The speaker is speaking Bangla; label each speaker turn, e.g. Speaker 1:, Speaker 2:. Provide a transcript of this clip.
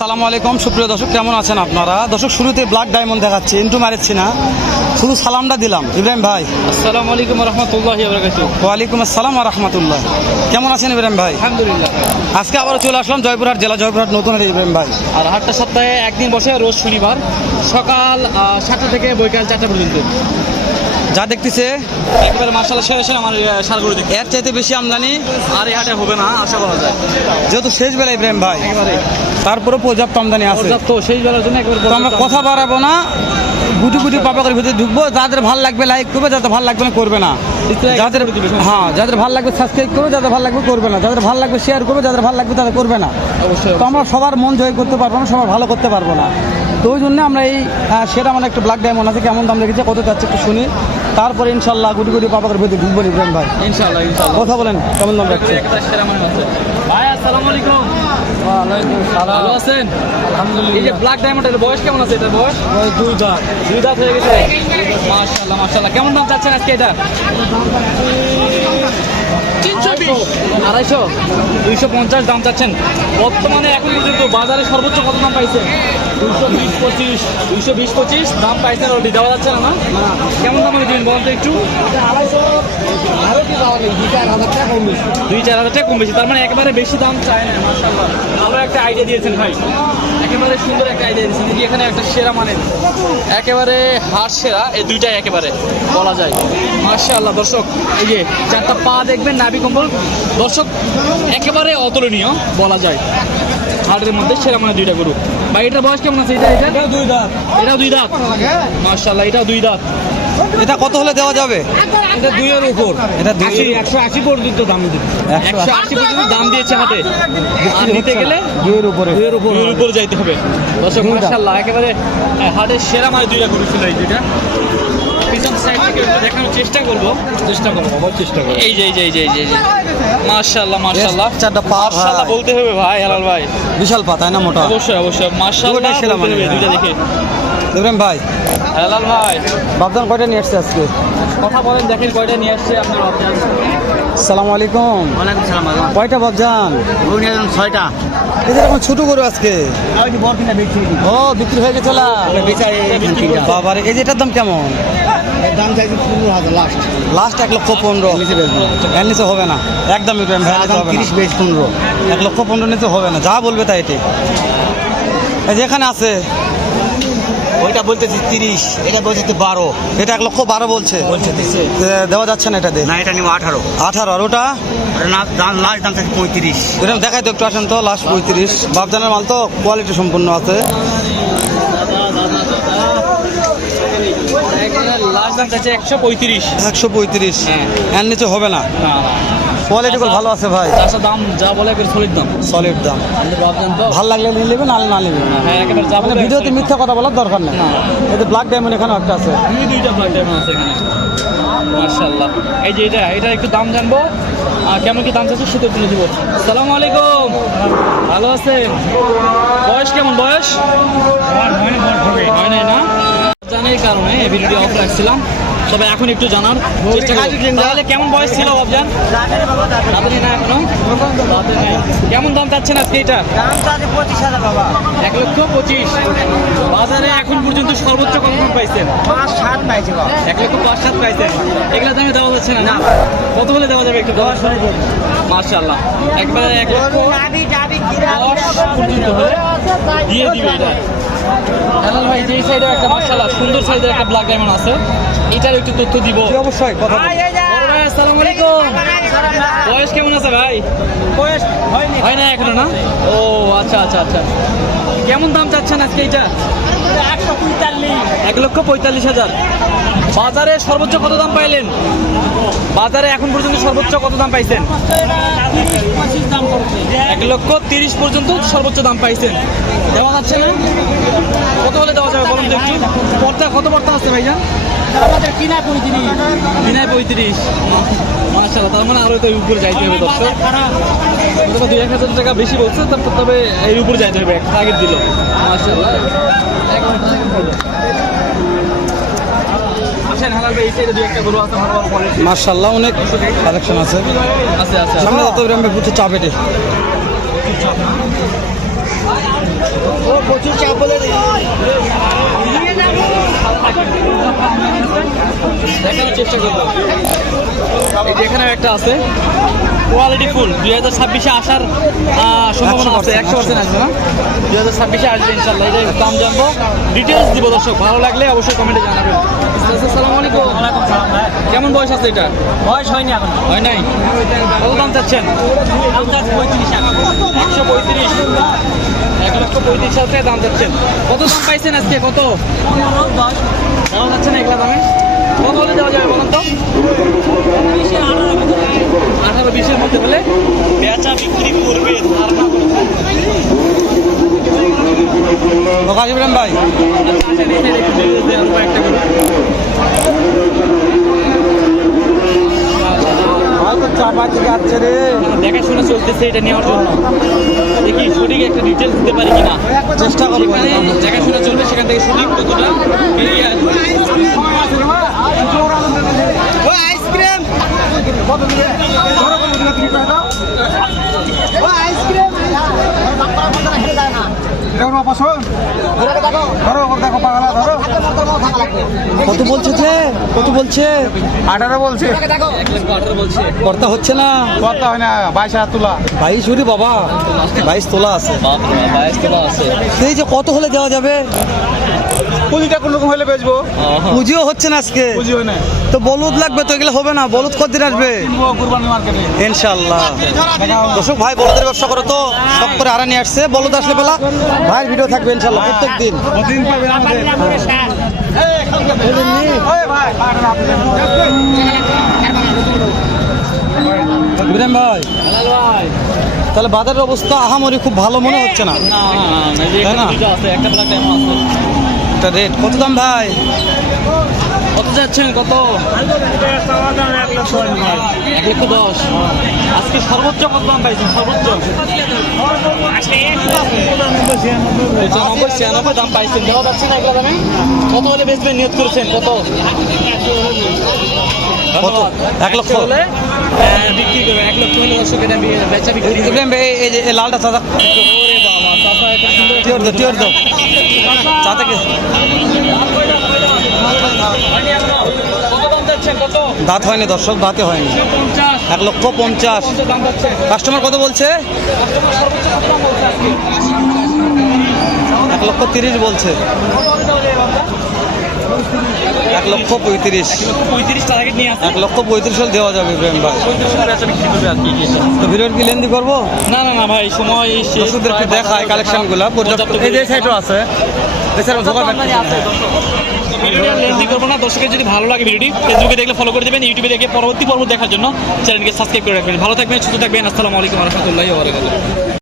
Speaker 1: আসসালামু আলাইকুম। সুপ্রিয় দর্শক কেমন আছেন আপনারা? দর্শক শুরুতে ব্ল্যাক ডায়মন্ড দেখাচ্ছি ইন্টু মারেছি না শুধু সালামটা দিলাম। ইব্রাহিম ভাই।
Speaker 2: আসসালামু আলাইকুম রহমতুল্লাহ
Speaker 1: ওয়ালাইকুম আসসালাম রহমতুল্লাহ। কেমন আছেন ইব্রাহিম ভাই?
Speaker 2: আলহামদুলিল্লাহ।
Speaker 1: আজকে আবার চলে আসলাম জয়পুরহাট জেলা জয়পুরহাট নতুন হাট ইব্রাহিম ভাই।
Speaker 2: আর হাটটা সপ্তাহে একদিন বসে রোজ শনিবার। সকাল সাতটা থেকে বৈকাল চারটা পর্যন্ত।
Speaker 1: যা দেখতেছে
Speaker 2: একবারে মার্শাল সেরে আমার সারগুলো দেখি
Speaker 1: এর চাইতে বেশি আমদানি
Speaker 2: আর এই হাটে হবে না আশা করা যায়।
Speaker 1: যেহেতু শেষ বেলা ইব্রাহিম ভাই তারপরে পর্যাপ্ত আমদানি আছে।
Speaker 2: পর্যাপ্ত সেই বেলার জন্য একবার
Speaker 1: আমরা কথা বাড়াবো না গুটি গুটি পাপাকের ভিতরে ঢুকবো যাদের ভালো লাগবে লাইক করবে যাদের ভালো লাগবে না করবে না। যাদের হ্যাঁ যাদের ভালো লাগবে সাবস্ক্রাইব করবে যাদের ভালো লাগবে করবে না। যাদের ভালো লাগবে শেয়ার করবে যাদের ভালো লাগবে তাদের করবে না। তো আমরা সবার মন জয় করতে পারব না সবার ভালো করতে পারব না। তো ওই জন্য আমরা এই সেটা মানে একটা ব্ল্যাক ডায়মন্ড আছে কেমন দাম রেখেছে কত যাচ্ছে একটু শুনি। তারপরে ইনশাল্লাহ গুটি গুটি পাপাকের ভেতরে ঢুকবেন ইব্রাহিম ভাই।
Speaker 2: ইনশাল্লাহ ইনশাআল্লাহ
Speaker 1: কথা বলেন কেমন দাম রাখছে
Speaker 2: ভাই আসসালামু আলাইকুম। ভালো আছেন? এই যে ব্ল্যাক বয়স কেমন আছে? এটার বয়স?
Speaker 1: দুই দাঁত।
Speaker 2: দুই দাঁত হয়ে গেছে। মাশাআল্লাহ মাশাআল্লাহ। কেমন দাম চাচ্ছেন আজকে এটা আড়াইশো, দুইশো পঞ্চাশ দাম চাচ্ছেন। বর্তমানে এখন পর্যন্ত বাজারে সর্বোচ্চ কত দাম পাইছে? দুইশো বিশ, পঁচিশ, দুইশো বিশ, পঁচিশ, দাম পাইছেন অলরেডি দেওয়া যাচ্ছে না কেমন দাম দিবেন বলুন তো একটু? দুই, চার হাজার টাকা কম বেশি। তার মানে একেবারে বেশি দাম চায় না, মাশাআল্লাহ। ভালো একটা আইডিয়া দিয়েছেন ভাই। একেবারে সুন্দর একটা আইডিয়া দিয়েছেন দেখি এখানে একটা সেরা মানে একেবারে হাট সেরা এই দুইটাই একেবারে বলা যায়। মাশাআল্লাহ দর্শক এই যে চারটা পা দেখবেন নাভি কম্বল দর্শক একেবারে অতুলনীয় বলা যায়। হাটের মধ্যে সেরা মানে দুইটা গরু। ভাই এটার বয়স কেমন আছে? এটা এটা?
Speaker 1: দুই দাঁত।
Speaker 2: এটাও দুই দাঁত। মাশাআল্লাহ এটাও দুই দাঁত।
Speaker 1: এটা কত হলে দেওয়া যাবে?
Speaker 2: এটা দুইয়ের উপর।
Speaker 1: এটা দুই
Speaker 2: একশো আশি পর্যন্ত দাম একশো আশি পর্যন্ত দাম দিয়েছে আর নিতে গেলে
Speaker 1: দুইয়ের উপরে।
Speaker 2: দুইয়ের উপর দুইয়ের উপর যাইতে হবে। দর্শক। মাশাআল্লাহ একেবারে হাটের সেরা মানে দুইটা গরু ছিল এই দুইটা। পিছন সাইড থেকে দেখানোর চেষ্টা করব। চেষ্টা করব চেষ্টা করব। এই যে এই যে এই যে এই যে, মাশাআল্লাহ মাশাআল্লাহ।
Speaker 1: চারটা পা
Speaker 2: মাশাআল্লাহ বলতে হবে ভাই হেলাল ভাই।
Speaker 1: বিশাল পা তাই না মোটা?
Speaker 2: অবশ্যই অবশ্যই। মাশাআল্লাহ দুইটা। দেখে।
Speaker 1: ইব্রাহিম ভাই।
Speaker 2: হেলাল ভাই।
Speaker 1: বাবদান কয়টা নিয়ে আসছে আজকে?
Speaker 2: কথা বলেন দেখেন কয়টা নিয়ে আসছে আপনার আপনার
Speaker 1: সালামু আলাইকুম।
Speaker 2: ওয়ালাইকুম সালাম
Speaker 1: কয়টা বাবজান
Speaker 2: ছয়টা।
Speaker 1: এই যে এখন ছোট গরু আজকে। ও বিক্রি হয়ে গেছে? বাবারে এই যে এটার দাম কেমন?
Speaker 3: দাম চাইছি পনেরো হাজার লাস্ট
Speaker 1: লাস্ট এক লক্ষ পনেরো। এর নিচে হবে না। একদম
Speaker 3: তিরিশ বেশ পনেরো।
Speaker 1: এক লক্ষ পনেরো নিচে হবে না। যা বলবে তাই এটি এই যে এখানে আছে।
Speaker 3: ওইটা বলতেছি তিরিশ এটা বলতেছি বারো।
Speaker 1: এটা এক লক্ষ বারো বলছে।
Speaker 3: বলছে দিচ্ছে
Speaker 1: দেওয়া যাচ্ছে না এটা দিয়ে?
Speaker 3: না এটা নিব আঠারো।
Speaker 1: আঠারো আর ওটা?
Speaker 3: লাস্ট দাম থাকে পঁয়ত্রিশ।
Speaker 1: এরকম দেখাই তো একটু আসেন তো লাস্ট পঁয়ত্রিশ। বাবজানের মাল তো কোয়ালিটি সম্পূর্ণ আছে।
Speaker 2: লাস্ট দাম চাইছে একশো পঁয়ত্রিশ।
Speaker 1: একশো পঁয়ত্রিশ।
Speaker 2: হ্যাঁ।
Speaker 1: এর নিচে হবে না?
Speaker 2: না না।
Speaker 1: কোয়ালিটি ভালো আছে ভাই।
Speaker 2: চাষা দাম যা বলে একবার সলিড দাম।
Speaker 1: সলিড দাম। ভালো লাগলে নিয়ে নেবে নাহলে না নেবে
Speaker 2: হ্যাঁ একেবারে যা
Speaker 1: মানে
Speaker 2: বলে
Speaker 1: ভিডিওতে মিথ্যা কথা বলার দরকার নেই।
Speaker 2: না।
Speaker 1: এতে ব্ল্যাক ডায়মন্ড এখানে একটা আছে।
Speaker 2: দুই দুইটা ব্লাড ডায়মন্ড আছে এখানে। মাশাআল্লাহ। এই যে এটা এটা একটু দাম জানব। আর কেমন কি দাম চাচ্ছে সেটা তুলে দিব আসসালামু আলাইকুম। ভালো আছেন? বয়স কেমন বয়স? হয় না? জানার কারণে এই অফ রাখছিলাম। তবে এখন একটু জানার চেষ্টা তাহলে কেমন বয়স ছিল অবজান। কেমন দাম চাচ্ছেন আজকে এটা?
Speaker 3: দাম চাইছে পঁচিশ হাজার বাবা।
Speaker 2: এক লক্ষ পঁচিশ। বাজারে এখন পর্যন্ত সর্বোচ্চ কত দাম পাইছেন?
Speaker 3: পাঁচ সাত পাইছে বাবা।
Speaker 2: এক লক্ষ পাঁচ সাত পাইছেন। এগুলো দামে দেওয়া যাচ্ছে না কত হলে দেওয়া যাবে একটু দশ মার্শাল্লাহ একবারে এক লক্ষ। দশ পর্যন্ত হলে দিয়ে দিবে এটা। হেলাল ভাই যে সাইডে একটা মশালা সুন্দর সাইজের একটা ব্ল্যাক ডায়মন্ড আছে এটার একটু তথ্য দিব।
Speaker 1: অবশ্যই কথা
Speaker 2: আসসালামু আলাইকুম। বয়স কেমন আছে ভাই?
Speaker 3: বয়স হয়নি।
Speaker 2: হয় না এখনও না? ও আচ্ছা আচ্ছা আচ্ছা। কেমন দাম চাচ্ছেন আজকে এটা
Speaker 3: একশো পঁয়তাল্লিশ
Speaker 2: এক লক্ষ পঁয়তাল্লিশ হাজার। বাজারে সর্বোচ্চ কত দাম পাইলেন? বাজারে এখন পর্যন্ত সর্বোচ্চ কত দাম পাইছেন? এক লক্ষ তিরিশ পর্যন্ত সর্বোচ্চ দাম পাইছেন। দেওয়া যাচ্ছে না? কত হলে দেওয়া যাবে বলুন তো একটু? পর্দা কত পর্দা আছে ভাইজান?
Speaker 3: কিনা পঁয়ত্রিশ।
Speaker 2: বিনায় পঁয়ত্রিশ। মার্শাল্লাহ তার মানে আরও তো উপরে যাইতে হবে দর্শক।
Speaker 3: খারাপ
Speaker 2: দুই এক হাজার টাকা বেশি বলছে তবে- এর উপরে যাইতে হবে দিল। একটা গরু আছে ভালো ভালো
Speaker 1: মার্শাল্লাহ অনেক কালেকশন আছে। সামনে যত ভাই প্রচুর চাপ এটি
Speaker 3: প্রচুর চাপ বলে
Speaker 2: দেখানোর চেষ্টা করব। এখানে একটা আছে। কোয়ালিটি ফুল দুই হাজার ছাব্বিশে আসার সম্ভাবনা আছে। একশো পার্সেন্ট আসবে না? দুই হাজার ছাব্বিশে আসবে ইনশাল্লাহ এটা দাম জানব। ডিটেলস দিব দর্শক ভালো লাগলে অবশ্যই কমেন্টে জানাবেন। আসসালামু আলাইকুম। কেমন বয়স আছে এটা
Speaker 3: বয়স হয়নি এখন।
Speaker 2: হয় নাই? কত দাম চাচ্ছেন?
Speaker 3: পঁয়ত্রিশ
Speaker 2: একশো পঁয়ত্রিশ। এক লক্ষ পঁয়ত্রিশ হাজার টাকা দাম চাচ্ছেন। কত দাম পাইছেন আজকে? কত? দাম যাচ্ছে না এগুলা দামে? কত হলে দেওয়া যাবে বলুন তো আঠারো বিশের মধ্যে হলে বেচা বিক্রি করবে ধারণা
Speaker 1: কাজ ইব্রাহিম ভাই হয়তো যাচ্ছে রে
Speaker 2: দেখাশোনা চলতেছে এটা নেওয়ার জন্য দেখি সঠিক একটা ডিটেলস দিতে পারি কিনা
Speaker 1: চেষ্টা করব
Speaker 2: দেখাশোনা চলবে সেখান থেকে সঠিক কতটা বেরিয়ে আসবে
Speaker 3: ও আইসক্রিম ও আইসক্রিম
Speaker 1: কত বলছে যে? কত বলছে?
Speaker 4: আঠারো বলছে।
Speaker 1: কর্তা হচ্ছে না।
Speaker 4: কত হয় না বাইশ হাজার তোলা।
Speaker 1: বাইশ উরি বাবা বাইশ তোলা আছে।
Speaker 2: বাইশ তোলা আছে
Speaker 1: সেই যে কত হলে দেওয়া যাবে?
Speaker 4: পুঁজিটা কোন রকম হলে বেচবো।
Speaker 1: পুঁজিও হচ্ছে না আজকে।
Speaker 4: পুঁজি হয় না।
Speaker 1: তো বলুদ লাগবে তো এগুলো হবে না। বলুদ কতদিন আসবে? ইনশাল্লাহ দর্শক ভাই বলদের ব্যবসা করো তো। সব করে আরা নিয়ে আসছে। বলুদ আসলে বেলা ভাইয়ের ভিডিও থাকবে ইনশাল্লাহ প্রত্যেক দিন।
Speaker 4: ভাই
Speaker 1: ইব্রাহিম ভাই তাহলে বাজারের অবস্থা আহামরি খুব ভালো মনে হচ্ছে না। তাই না?
Speaker 2: একটা
Speaker 1: রেট কত দাম ভাই?
Speaker 2: কত যাচ্ছেন? কত? এক লক্ষ দশ। আজকে সর্বোচ্চ কত দাম পাইছেন? সর্বোচ্চ? পঁচানব্বই ছিয়ানব্বই দাম পাইছেন। দেওয়া যাচ্ছে না এগুলো দামে কত হলে বেচবেন? নিয়ত করেছেন? কত?
Speaker 1: এক লক্ষ?
Speaker 2: হলে হ্যাঁ, বিক্রি করবেন। এক লক্ষ হলে এটা বি- বেচা বিক্রি করবেন।
Speaker 1: ইব্রাহিম এই যে লালটা
Speaker 2: একটা-
Speaker 1: টিওর চা দাঁত হয়নি দর্শক দাঁতে হয়নি। এক লক্ষ পঞ্চাশ। কাস্টমার কত বলছে? এক লক্ষ তিরিশ বলছে। এক লক্ষ পঁয়ত্রিশ। এক লক্ষ পঁয়ত্রিশ হলে দেওয়া যাবে ইব্রাহিম ভাই। তো ভিডিওর কি লেন্দি করব?
Speaker 2: না না না ভাই সময় শেষ
Speaker 1: দেখায় কালেকশনগুলা। পর্যাপ্ত এই যে সাইডও আছে। এছাড়াও জোগাড়
Speaker 2: ভিডিওটা লেন্থি করব না। দর্শকের যদি ভালো লাগে ভিডিওটি ফেসবুকে দেখলে ফলো করে দেবেন ইউটিউবে দেখে পরবর্তী পর্ব দেখার জন্য চ্যানেলকে সাবস্ক্রাইব করে রাখবেন। ভালো থাকবেন সুস্থ থাকবেন। আসসালামু আলাইকুম রহমতুল্লাহ